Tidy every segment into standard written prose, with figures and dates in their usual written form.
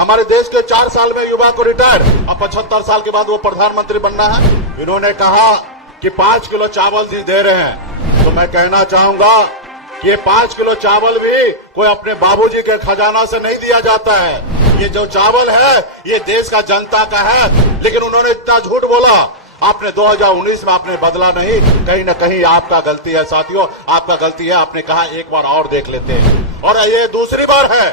हमारे देश के 4 साल में युवा को रिटायर, अब 75 साल के बाद वो प्रधानमंत्री बनना है। इन्होंने कहा कि 5 किलो चावल दे रहे हैं, तो मैं कहना चाहूंगा कि ये 5 किलो चावल भी कोई अपने बाबूजी के खजाना से नहीं दिया जाता है। ये जो चावल है ये देश का जनता का है, लेकिन उन्होंने इतना झूठ बोला। आपने 2019 में आपने बदला नहीं, कहीं ना कहीं आपका गलती है साथियों, आपका गलती है। आपने कहा एक बार और देख लेते हैं, और ये दूसरी बार है।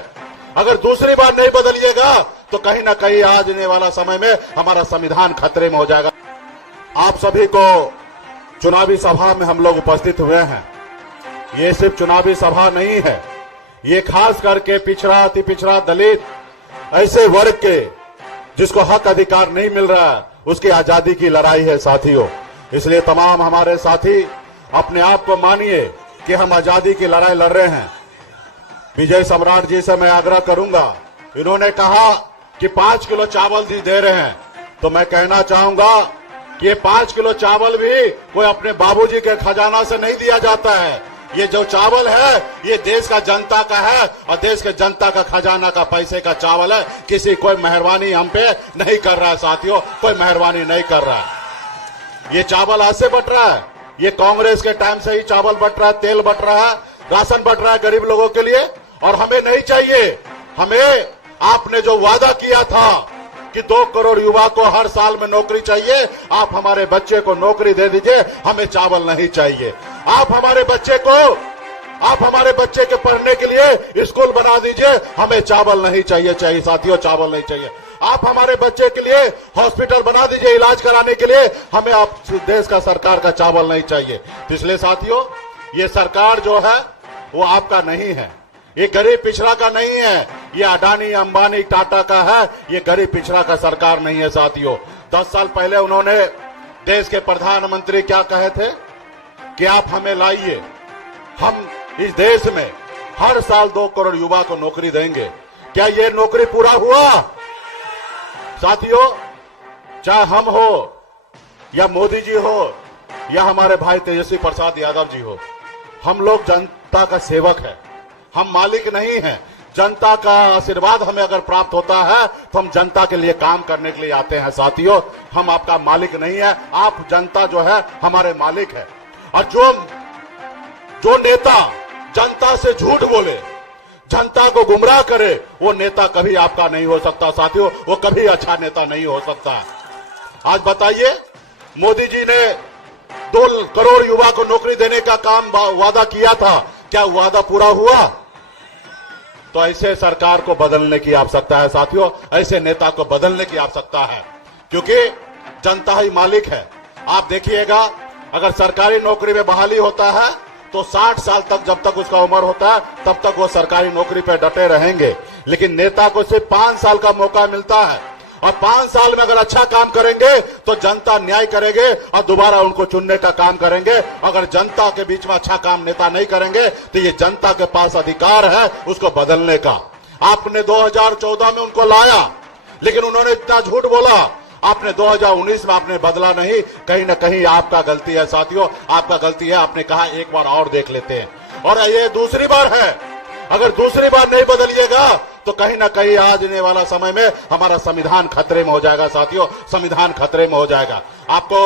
अगर दूसरी बार नहीं बदलिएगा तो कहीं ना कहीं आने वाला समय में हमारा संविधान खतरे में हो जाएगा। आप सभी को चुनावी सभा में हम लोग उपस्थित हुए हैं। ये सिर्फ चुनावी सभा नहीं है, ये खास करके पिछड़ा, अति पिछड़ा, दलित, ऐसे वर्ग के जिसको हक अधिकार नहीं मिल रहा है, उसकी आजादी की लड़ाई है साथियों। इसलिए तमाम हमारे साथी अपने आप को मानिए कि हम आजादी की लड़ाई लड़ रहे हैं। विजय सम्राट जी से मैं आग्रह करूंगा, इन्होंने कहा कि 5 किलो चावल दे रहे हैं, तो मैं कहना चाहूंगा कि ये 5 किलो चावल भी कोई अपने बाबूजी के खजाना से नहीं दिया जाता है। ये जो चावल है ये देश का जनता का है, और देश के जनता का खजाना का पैसे का चावल है। किसी कोई मेहरबानी हम पे नहीं कर रहा है साथियों, कोई मेहरबानी नहीं कर रहा है। ये चावल ऐसे बट रहा है, ये कांग्रेस के टाइम से ही चावल बट रहा है, तेल बट रहा है, राशन बट रहा है गरीब लोगों के लिए, और हमें नहीं चाहिए। हमें आपने जो वादा किया था कि 2 करोड़ युवा को हर साल में नौकरी चाहिए, आप हमारे बच्चे को नौकरी दे दीजिए, हमें चावल नहीं चाहिए। आप हमारे बच्चे के पढ़ने के लिए स्कूल बना दीजिए, हमें चावल नहीं चाहिए साथियों, चावल नहीं चाहिए। आप हमारे बच्चे के लिए हॉस्पिटल बना दीजिए इलाज कराने के लिए, हमें आप देश का सरकार का चावल नहीं चाहिए। इसलिए साथियों, ये सरकार जो है वो आपका नहीं है, ये गरीब पिछड़ा का नहीं है, ये अडानी, अंबानी, टाटा का है, ये गरीब पिछड़ा का सरकार नहीं है साथियों। 10 साल पहले उन्होंने देश के प्रधानमंत्री क्या कहे थे कि आप हमें लाइए, हम इस देश में हर साल 2 करोड़ युवा को नौकरी देंगे। क्या ये नौकरी पूरा हुआ साथियों? चाहे हम हो या मोदी जी हो या हमारे भाई तेजस्वी प्रसाद यादव जी हो, हम लोग जनता का सेवक है, हम मालिक नहीं हैं। जनता का आशीर्वाद हमें अगर प्राप्त होता है तो हम जनता के लिए काम करने के लिए आते हैं साथियों, हम आपका मालिक नहीं है। आप जनता जो है हमारे मालिक है। और जो नेता जनता से झूठ बोले, जनता को गुमराह करे, वो नेता कभी आपका नहीं हो सकता साथियों, वो कभी अच्छा नेता नहीं हो सकता। आज बताइए, मोदी जी ने 2 करोड़ युवा को नौकरी देने का काम वादा किया था, क्या वादा पूरा हुआ? तो ऐसे सरकार को बदलने की आवश्यकता है साथियों, ऐसे नेता को बदलने की आवश्यकता है, क्योंकि जनता ही मालिक है। आप देखिएगा, अगर सरकारी नौकरी में बहाली होता है तो 60 साल तक, जब तक उसका उम्र होता है तब तक वो सरकारी नौकरी पे डटे रहेंगे। लेकिन नेता को सिर्फ 5 साल का मौका मिलता है, और 5 साल में अगर अच्छा काम करेंगे तो जनता न्याय करेंगे और दोबारा उनको चुनने का काम करेंगे। अगर जनता के बीच में अच्छा काम नेता नहीं करेंगे तो ये जनता के पास अधिकार है उसको बदलने का। आपने 2014 में उनको लाया, लेकिन उन्होंने इतना झूठ बोला। आपने 2019 में आपने बदला नहीं, कहीं ना कहीं आपका गलती है साथियों, आपका गलती है। आपने कहा एक बार और देख लेते हैं, और ये दूसरी बार है। अगर दूसरी बार नहीं बदलिएगा तो कहीं ना कहीं आने वाला समय में हमारा संविधान खतरे में हो जाएगा साथियों, संविधान खतरे में हो जाएगा। आपको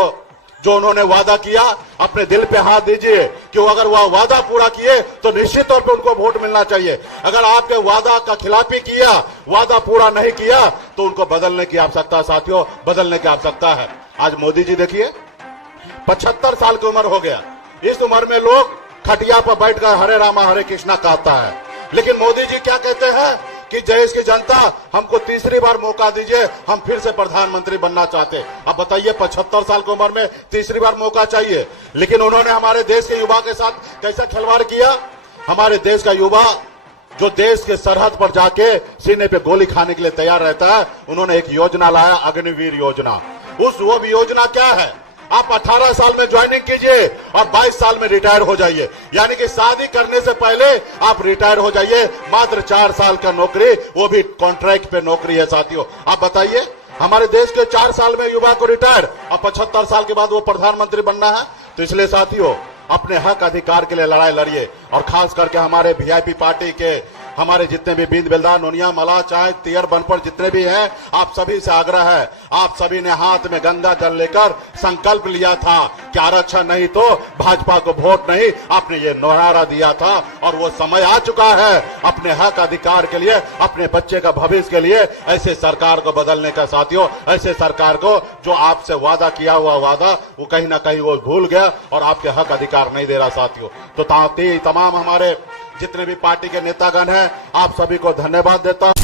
जो उन्होंने वादा किया, अपने दिल पे हाथ दीजिए कि अगर वह वादा पूरा किए तो निश्चित तौर पे उनको वोट मिलना चाहिए। अगर आपके वादा का खिलाफी किया, वादा पूरा नहीं किया, तो उनको बदलने की आवश्यकता साथियों, बदलने की आवश्यकता है। आज मोदी जी देखिए, 75 साल की उम्र हो गया, इस उम्र में लोग खटिया पर बैठकर हरे रामा हरे कृष्णा कहता है, लेकिन मोदी जी क्या कहते हैं कि देश की जनता हमको तीसरी बार मौका दीजिए, हम फिर से प्रधानमंत्री बनना चाहते। अब बताइए, 75 साल की उम्र में तीसरी बार मौका चाहिए, लेकिन उन्होंने हमारे देश के युवा के साथ कैसा खिलवाड़ किया। हमारे देश का युवा जो देश के सरहद पर जाके सीने पे गोली खाने के लिए तैयार रहता है, उन्होंने एक योजना लाया, अग्निवीर योजना। वो योजना क्या है? आप 18 साल में ज्वाइनिंग कीजिए और 22 साल में रिटायर हो जाइए, यानी कि शादी करने से पहले आप रिटायर हो जाइए। मात्र 4 साल का नौकरी, वो भी कॉन्ट्रैक्ट पे नौकरी है साथियों। आप बताइए, हमारे देश के 4 साल में युवा को रिटायर और 75 साल के बाद वो प्रधानमंत्री बनना है। तो इसलिए साथियों, अपने हक अधिकार के लिए लड़ाई लड़िए, और खास करके हमारे वीआईपी पार्टी के हमारे जितने भी बींद बेलदार, नोनिया, मला, चाय, तियर, बनपड़ जितने भी हैं, आप सभी से आग्रह है, आप सभी ने हाथ में गंगा जल लेकर संकल्प लिया था कि आरक्षण नहीं तो भाजपा को वोट नहीं, आपने ये नारा दिया था और वो समय आ चुका है अपने हक अधिकार के लिए, अपने बच्चे का भविष्य के लिए ऐसे सरकार को बदलने का। साथियों, ऐसे सरकार को जो आपसे वादा किया हुआ वादा वो कहीं ना कहीं वो भूल गया और आपके हक अधिकार नहीं दे रहा। साथियों, तो तमाम हमारे जितने भी पार्टी के नेतागण हैं, आप सभी को धन्यवाद देता हूं।